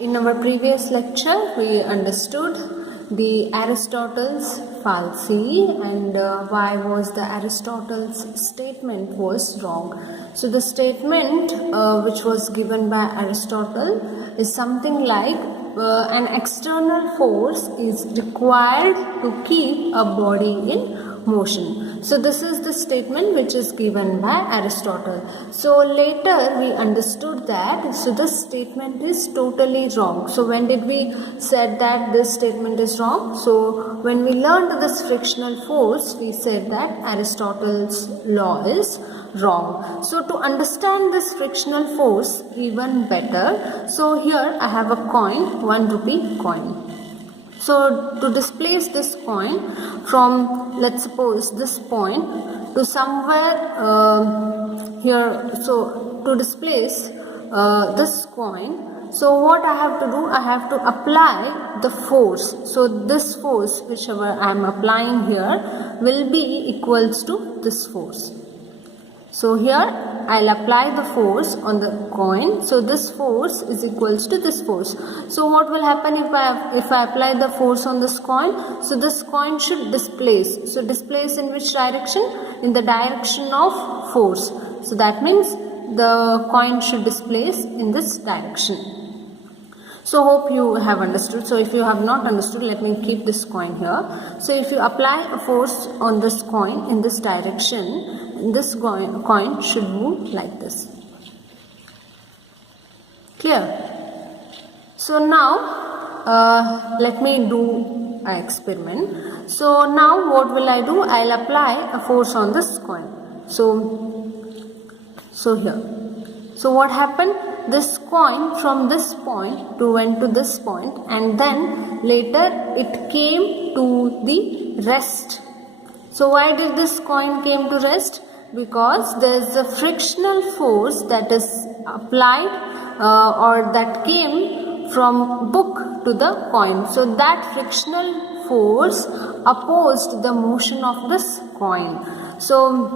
In our previous lecture, we understood the Aristotle's fallacy and why was the Aristotle's statement was wrong. So the statement which was given by Aristotle is something like an external force is required to keep a body in motion. So this is the statement which is given by Aristotle. So later we understood that this statement is totally wrong. So when did we said that this statement is wrong? So when we learned this frictional force, we said that Aristotle's law is wrong. So to understand this frictional force even better, so here I have a coin, 1 rupee coin. So to displace this coin from, let's suppose, this point to somewhere here, so to displace this coin, so what I have to do, I have to apply the force. So this force whichever I am applying here will be equals to this force. So here I'll apply the force on the coin. So this force is equals to this force. So what will happen if I apply the force on this coin? So this coin should displace. So displace in which direction? In the direction of force. So that means the coin should displace in this direction. So hope you have understood. So if you have not understood, let me keep this coin here. So if you apply a force on this coin in this direction, this coin should move like this. Clear? So now let me do an experiment. So now what will I do? I'll apply a force on this coin. So here. So what happened? This coin from this point went to this point, and then later it came to the rest. So why did this coin came to rest? Because there is a frictional force that is applied or that came from book to the coin. So that frictional force opposed the motion of this coin. So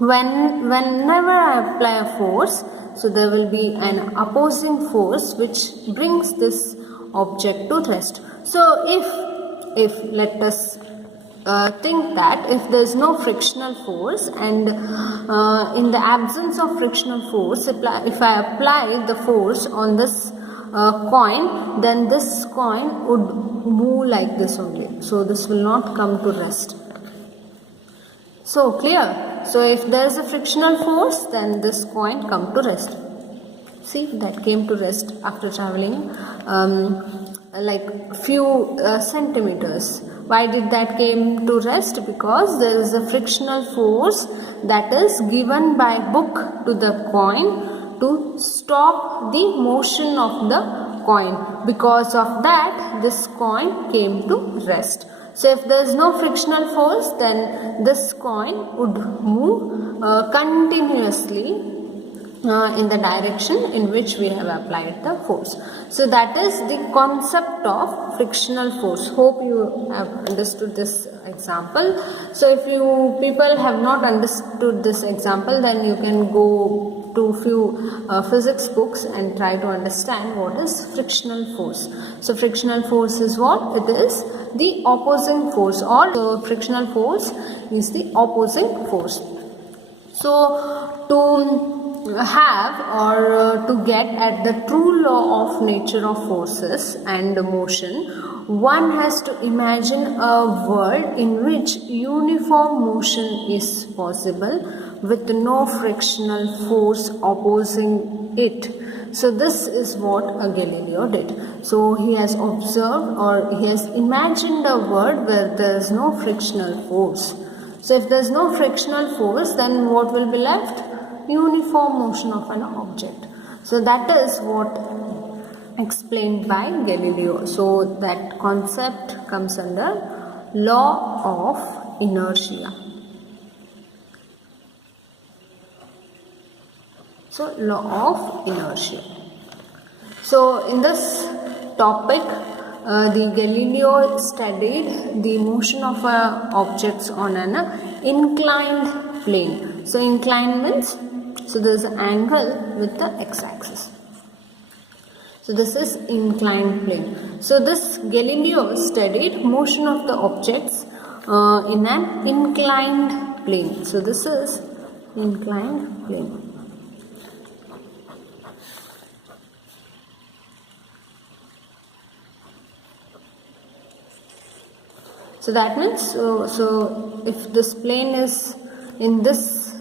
whenever I apply a force, so there will be an opposing force which brings this object to rest. So if let us think that if there is no frictional force, and in the absence of frictional force, if I apply the force on this coin, then this coin would move like this only. So this will not come to rest. So clear? So if there is a frictional force, then this coin come to rest. See, that came to rest after traveling like few centimeters. Why did that came to rest? Because there is a frictional force that is given by book to the coin to stop the motion of the coin. Because of that, this coin came to rest. So if there is no frictional force, then this coin would move continuously in the direction in which we have applied the force. So that is the concept of frictional force. Hope you have understood this example. So if you people have not understood this example, then you can go to few physics books and try to understand what is frictional force. So frictional force is what? It is the opposing force, or the frictional force is the opposing force. So to have or to get at the true law of nature of forces and motion, one has to imagine a world in which uniform motion is possible with no frictional force opposing it. So this is what Galileo did. So he has observed, or he has imagined a world where there is no frictional force. So if there is no frictional force, then what will be left? Uniform motion of an object. So that is what explained by Galileo. So that concept comes under law of inertia. So law of inertia. So in this topic, the Galileo studied the motion of objects on an inclined plane. So inclined means, so there is an angle with the x-axis. So this is inclined plane. So this Galileo studied motion of the objects in an inclined plane. So this is inclined plane. So that means, so if this plane is in this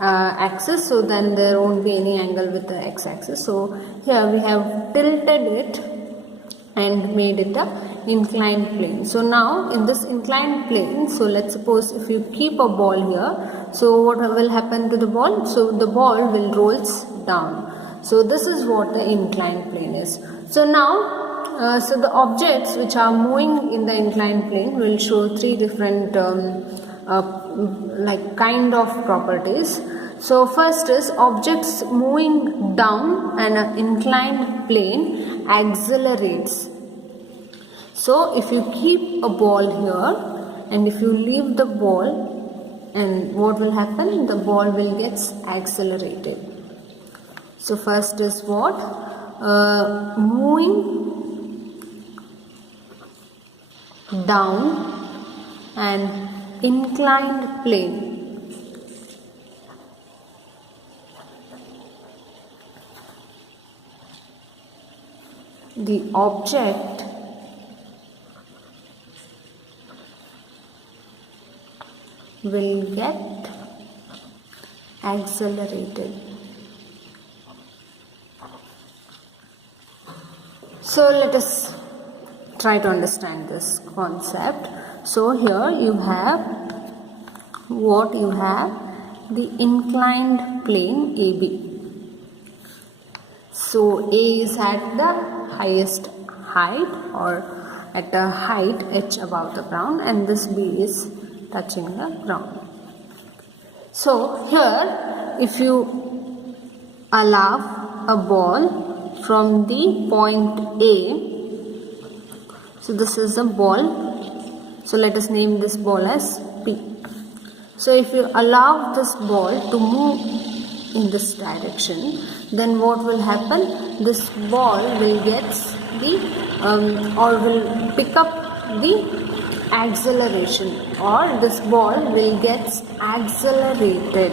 axis, so then there won't be any angle with the x-axis. So here we have tilted it and made it a inclined plane. So now in this inclined plane, so let's suppose if you keep a ball here, so what will happen to the ball? So the ball will rolls down. So this is what the inclined plane is. So now so the objects which are moving in the inclined plane will show three different like kind of properties. So first is objects moving down an inclined plane accelerates. So if you keep a ball here and if you leave the ball, and what will happen? The ball will get accelerated. So first is what? Moving down an inclined plane. The object will get accelerated. So let us try to understand this concept. So here you have what you have? The inclined plane AB. So A is at the highest height or at a height h above the ground, and this B is touching the ground. So here if you allow a ball from the point A, so this is a ball, so let us name this ball as P. So if you allow this ball to move in this direction, then what will happen? This ball will get the or will pick up the acceleration, or this ball will get accelerated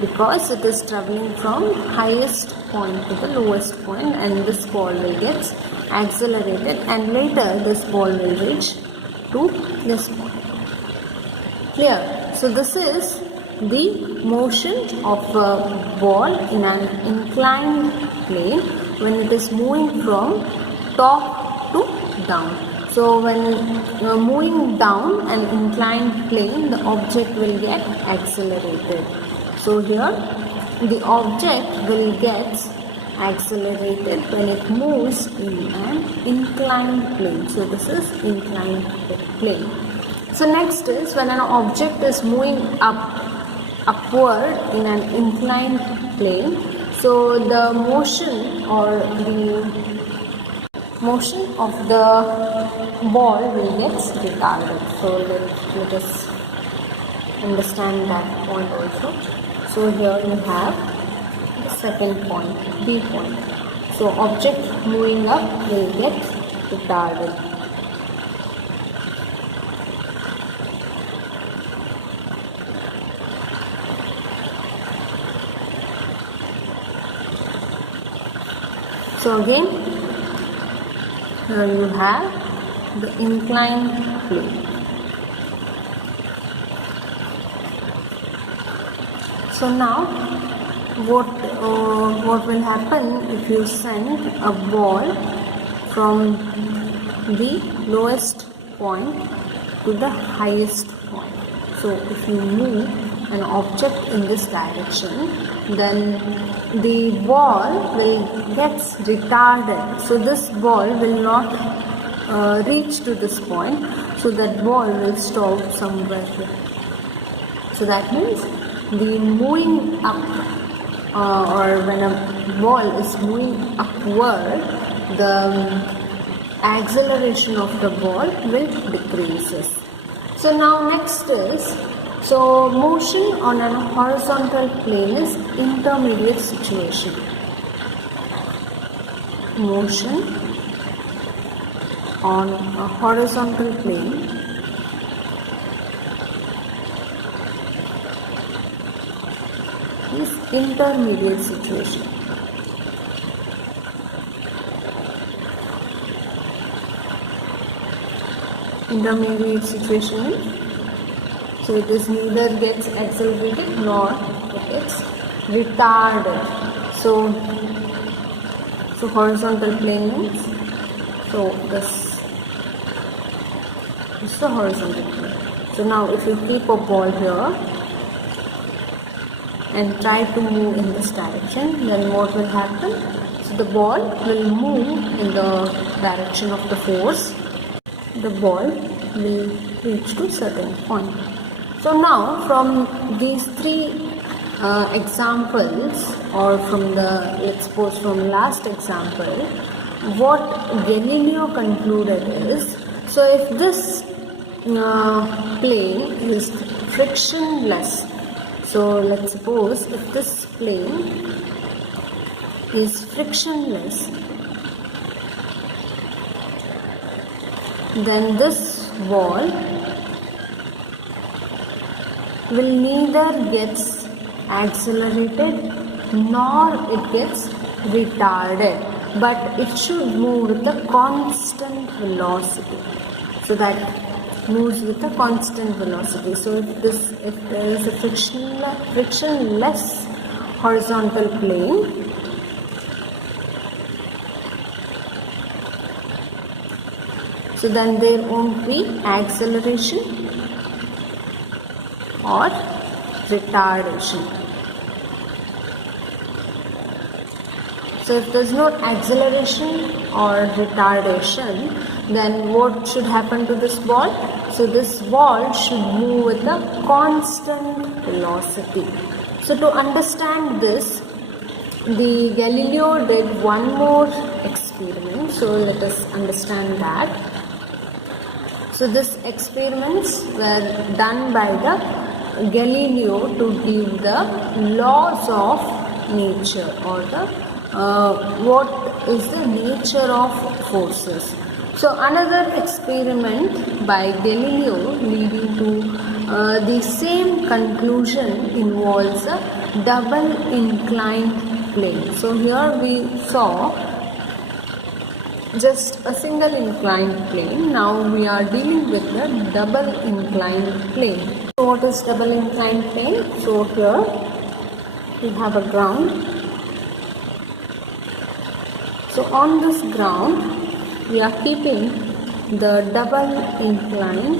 because it is traveling from highest point to the lowest point, and this ball will get accelerated, and later this ball will reach to this point. Clear? So this is the motion of a ball in an inclined plane when it is moving from top to down. So when moving down an inclined plane, the object will get accelerated. So here the object will get accelerated when it moves in an inclined plane. So this is inclined plane. So next is when an object is moving upward in an inclined plane, so the motion or the motion of the ball will get retarded. So let us understand that point also. So here you have the second point, B point. So object moving up will get retarded. So again, here you have the inclined plane. So now, what will happen if you send a ball from the lowest point to the highest point? So if you move an object in this direction, then the ball will get retarded. So this ball will not reach to this point. So that ball will stop somewhere here. So that means the moving up or when a ball is moving upward, the acceleration of the ball will decreases. So now next is, so motion on a horizontal plane is intermediate situation. motion on a horizontal plane is intermediate situation. Intermediate situation, so it is neither gets accelerated nor it gets retarded. So horizontal plane means, so this is the horizontal plane. So now if you keep a ball here and try to move in this direction, then what will happen? So the ball will move in the direction of the force. The ball will reach to certain point. So now from these three examples, or from the, let's suppose from last example, what Galileo concluded is, so if this plane is frictionless, so let's suppose if this plane is frictionless, then this ball will neither gets accelerated nor it gets retarded, but it should move with a constant velocity. So that moves with a constant velocity. So if there is a frictionless horizontal plane, so then there won't be acceleration or retardation. So if there is no acceleration or retardation, then what should happen to this ball? So this ball should move with a constant velocity. So to understand this, the Galileo did one more experiment. So let us understand that. So these experiments were done by the Galileo to give the laws of nature, or the what is the nature of forces. So another experiment by Galileo leading to the same conclusion involves a double inclined plane. So here we saw just a single inclined plane. Now we are dealing with the double inclined plane. So what is double inclined plane? So here we have a ground. So on this ground we are keeping the double inclined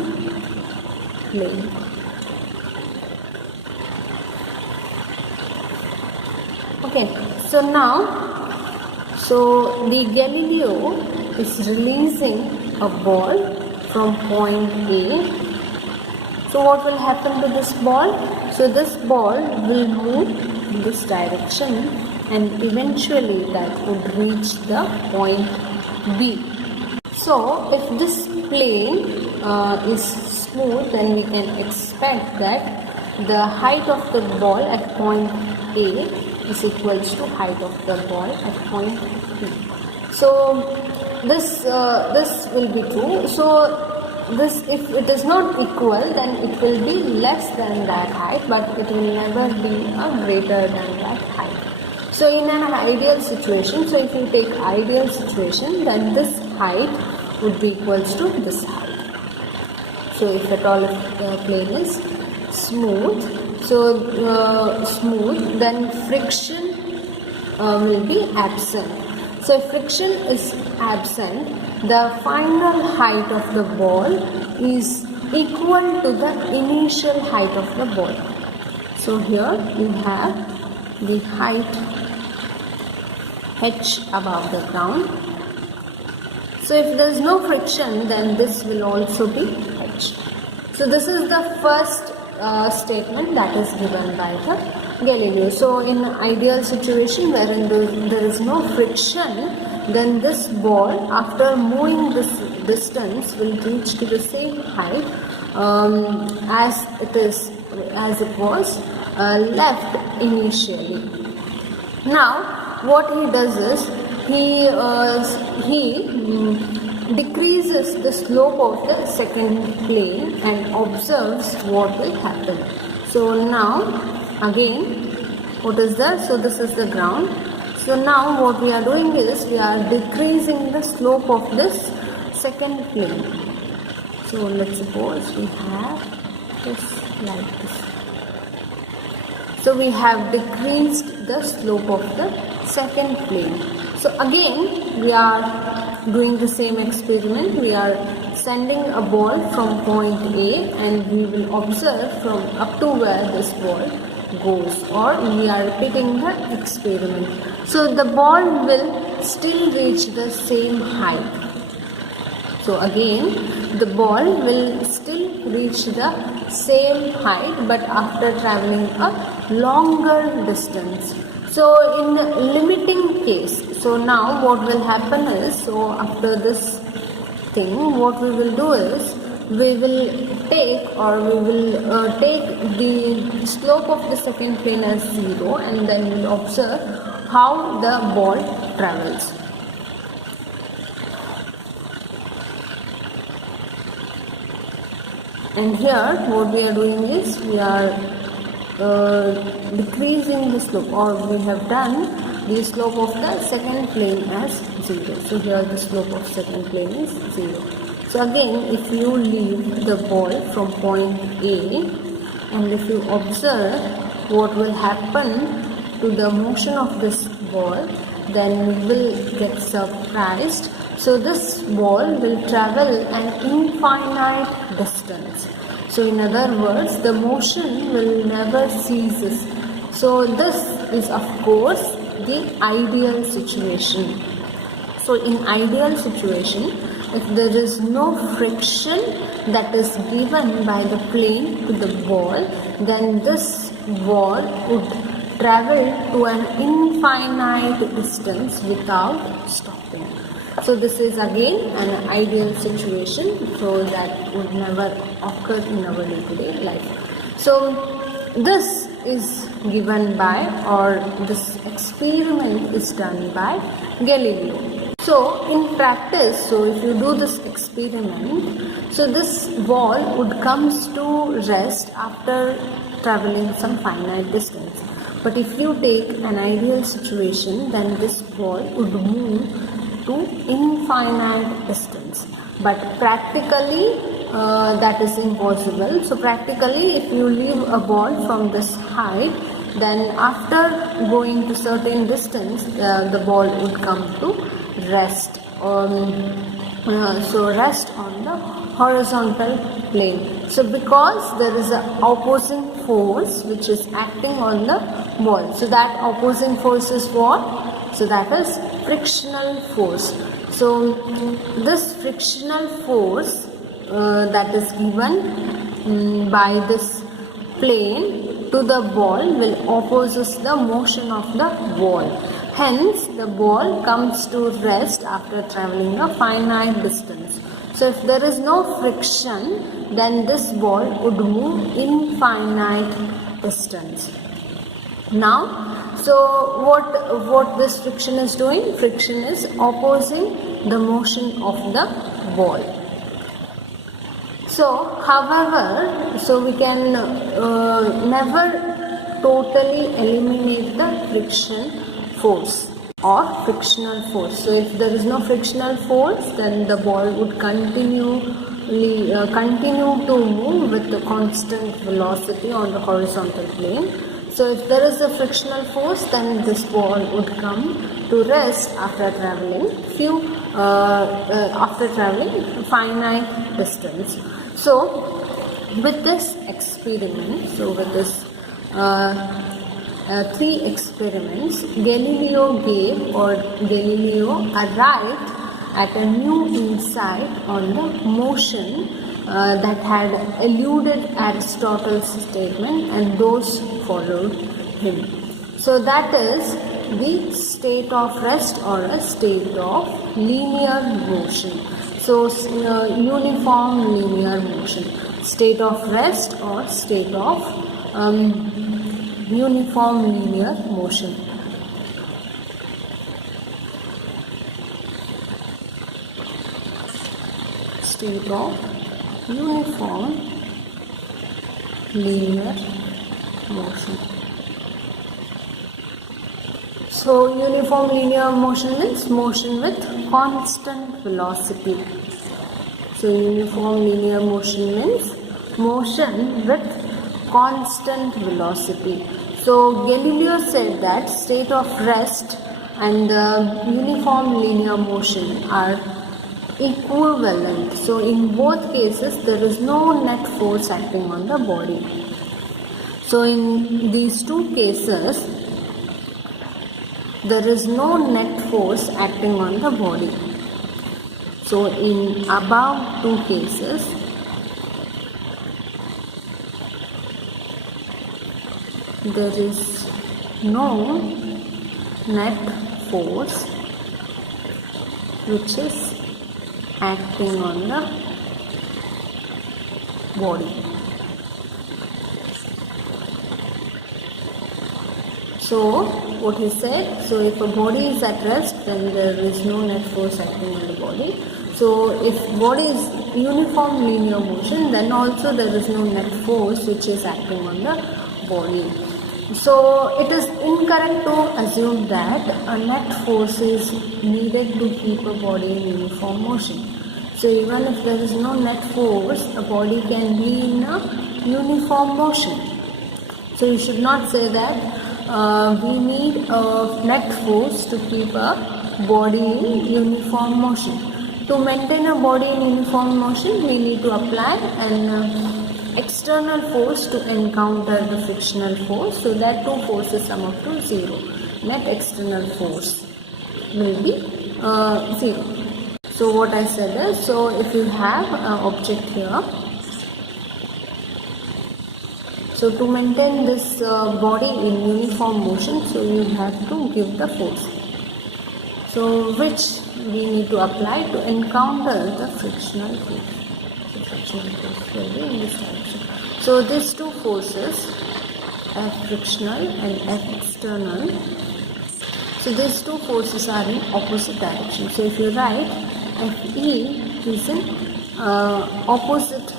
plane. Okay, so now the Galileo is releasing a ball from point A. So what will happen to this ball? So this ball will move in this direction, and eventually that would reach the point B. So if this plane is smooth, then we can expect that the height of the ball at point A is equals to height of the ball at point B. So this will be true. So this, if it is not equal, then it will be less than that height, but it will never be greater than that height. So in an ideal situation, so if you take ideal situation, then this height would be equals to this height. So if at all if the plane is smooth, smooth, then friction will be absent. So if friction is absent, the final height of the ball is equal to the initial height of the ball. So here we have the height h above the ground. So if there is no friction, then this will also be h. So this is the first statement that is given by the Galileo. So in ideal situation wherein there is no friction, then this ball, after moving this distance, will reach to the same height as it was left initially. Now what he does is, he decreases the slope of the second plane and observes what will happen. So now again, what is that? So this is the ground. So now what we are doing is we are decreasing the slope of this second plane. So let's suppose we have this like this. So we have decreased the slope of the second plane. So again we are doing the same experiment. We are sending a ball from point A and we will observe from up to where this ball goes, or we are repeating the experiment. So the ball will still reach the same height. So again the ball will still reach the same height but after traveling a longer distance. So in the limiting case, so now what will happen is, so after this thing what we will do is we will take take the slope of the second plane as 0 and then we will observe how the ball travels. And here what we are doing is we are decreasing the slope, or we have done the slope of the second plane as 0. So here the slope of second plane is 0. So again if you leave the ball from point A and if you observe what will happen to the motion of this ball, then you will get surprised. So this ball will travel an infinite distance. So in other words, the motion will never ceases. So this is of course the ideal situation. So in ideal situation, if there is no friction that is given by the plane to the ball, then this ball would travel to an infinite distance without stopping. So this is again an ideal situation, so that would never occur in our day-to-day life. So this is given by, or this experiment is done by Galileo. So in practice, so if you do this experiment, so this ball would comes to rest after traveling some finite distance. But if you take an ideal situation, then this ball would move to infinite distance. But practically that is impossible. So practically if you leave a ball from this height, then after going to certain distance the ball would come to rest. So rest on the horizontal plane. So because there is an opposing force which is acting on the ball. So that opposing force is what? So that is frictional force. So this frictional force that is given by this plane to the ball will opposes the motion of the ball. Hence the ball comes to rest after traveling a finite distance. So if there is no friction, then this ball would move infinite distance. Now, so what this friction is doing? Friction is opposing the motion of the ball. So, however, so we can never totally eliminate the friction force or frictional force. So, if there is no frictional force, then the ball would continue to move with the constant velocity on the horizontal plane. So if there is a frictional force, then this ball would come to rest after traveling finite distance. So with this experiment, so with this 3 experiments, Galileo arrived at a new insight on the motion that had eluded Aristotle's statement and those followed him. So that is the state of rest or a state of linear motion. So uniform linear motion, state of rest or state of uniform linear motion. state of uniform linear motion. So uniform linear motion means motion with constant velocity. So uniform linear motion means motion with constant velocity. So Galileo said that state of rest and the uniform linear motion are equivalent. So in both cases there is no net force acting on the body. So in these two cases there is no net force acting on the body. So in above two cases there is no net force which is acting on the body. So what he said, so if a body is at rest then there is no net force acting on the body. So if body is uniform linear motion then also there is no net force which is acting on the body. So it is incorrect to assume that a net force is needed to keep a body in uniform motion. So even if there is no net force, a body can be in a uniform motion. So you should not say that we need a net force to keep a body in uniform motion. To maintain a body in uniform motion, we need to apply an external force to encounter the frictional force, so that two forces sum up to 0. Net external force will be 0. So what I said is, so if you have an object here, so to maintain this body in uniform motion, so you have to give the force. So which we need to apply to encounter the frictional force. Will be in this direction. So these two forces, F frictional and F external, so these two forces are in opposite direction. So if you write Fe is in opposite,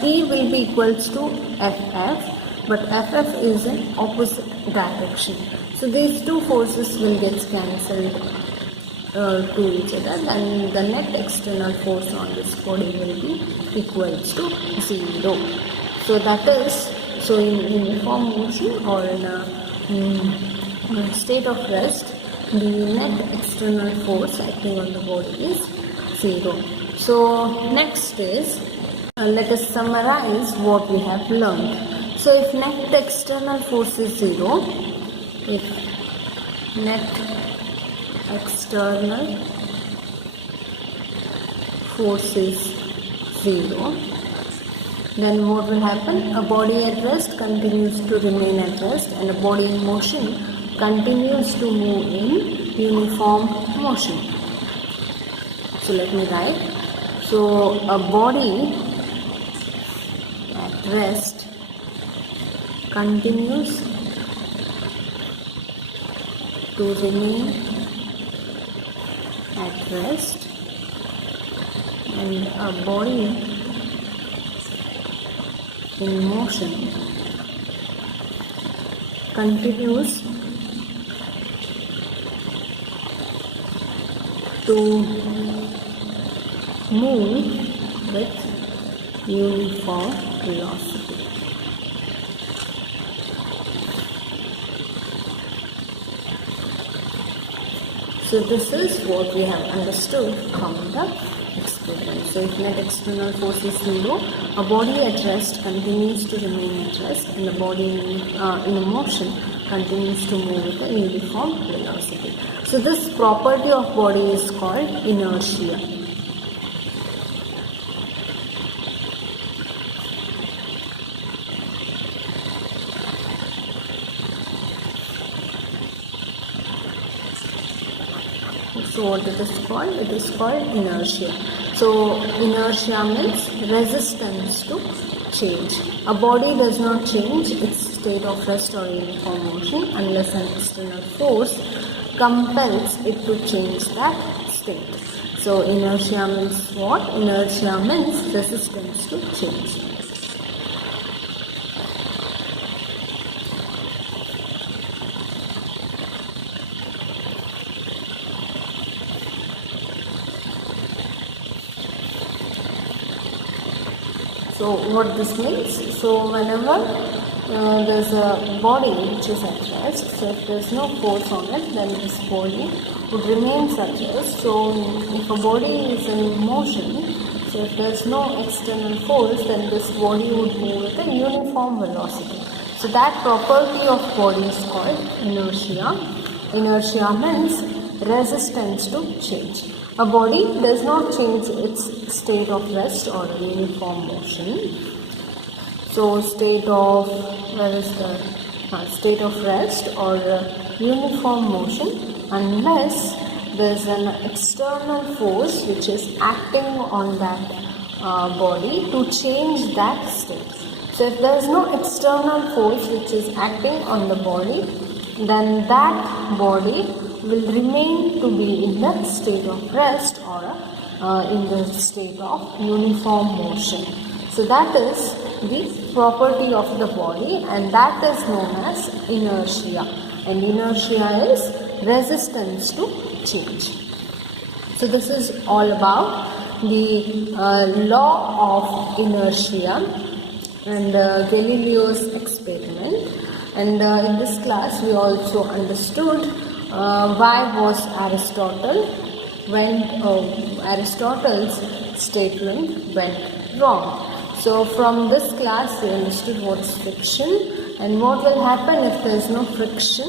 Fe will be equals to Ff, but Ff is in opposite direction. So these two forces will get cancelled to each other, and the net external force on this body will be equals to 0. So that is, so in uniform motion or in a state of rest, the net external force acting on the body is 0. So next is, let us summarize what we have learned. So if net external force is 0, if net external force is 0, then what will happen? A body at rest continues to remain at rest, and a body in motion continues to move in uniform motion. So let me write. So a body at rest continues to remain at rest, and a body in motion continues to move with uniform velocity. So this is what we have understood from the experiment. So if net external force is 0, a body at rest continues to remain at rest, and the body in a motion continues to move with a uniform velocity. So this property of body is called inertia. So what it is called? It is called inertia. So inertia means resistance to change. A body does not change its state of rest or uniform motion unless an external force compels it to change that state. So inertia means what? Inertia means resistance to change. So what this means? So whenever there's a body which is at rest, so if there's no force on it, then this body would remain such as. So if a body is in motion, so if there's no external force, then this body would move with a uniform velocity. So that property of body is called inertia. Inertia means resistance to change. A body does not change its state of rest or uniform motion. So state of state of rest or uniform motion unless there is an external force which is acting on that body to change that state. So if there is no external force which is acting on the body, then that body will remain to be in the state of rest or in the state of uniform motion. So that is the property of the body, and that is known as inertia. And inertia is resistance to change. So this is all about the law of inertia and Galileo's experiment. And in this class we also understood why was Aristotle's statement went wrong. So from this class we understood what's friction and what will happen if there is no friction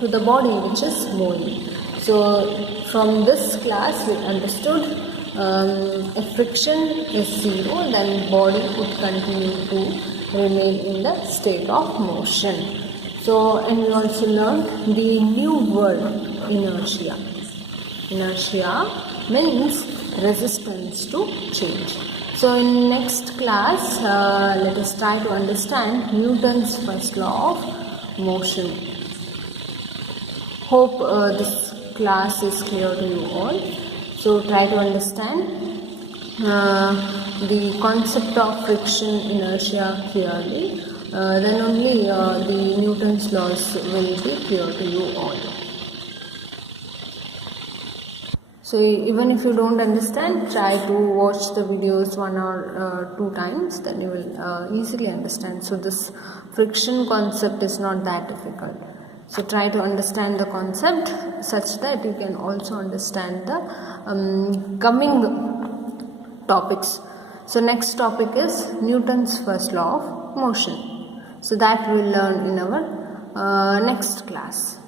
to the body which is moving. So from this class we understood if friction is zero, then body would continue to remain in the state of motion. So, and we also learned the new word inertia. Inertia means resistance to change. So in next class, let us try to understand Newton's first law of motion. Hope this class is clear to you all. So try to understand the concept of friction, inertia clearly. Then only the Newton's laws will be clear to you all. So even if you don't understand, try to watch the videos 1 or 2 times, then you will easily understand. So this friction concept is not that difficult. So try to understand the concept such that you can also understand the coming topics. So next topic is Newton's first law of motion. So that we will learn in our next class.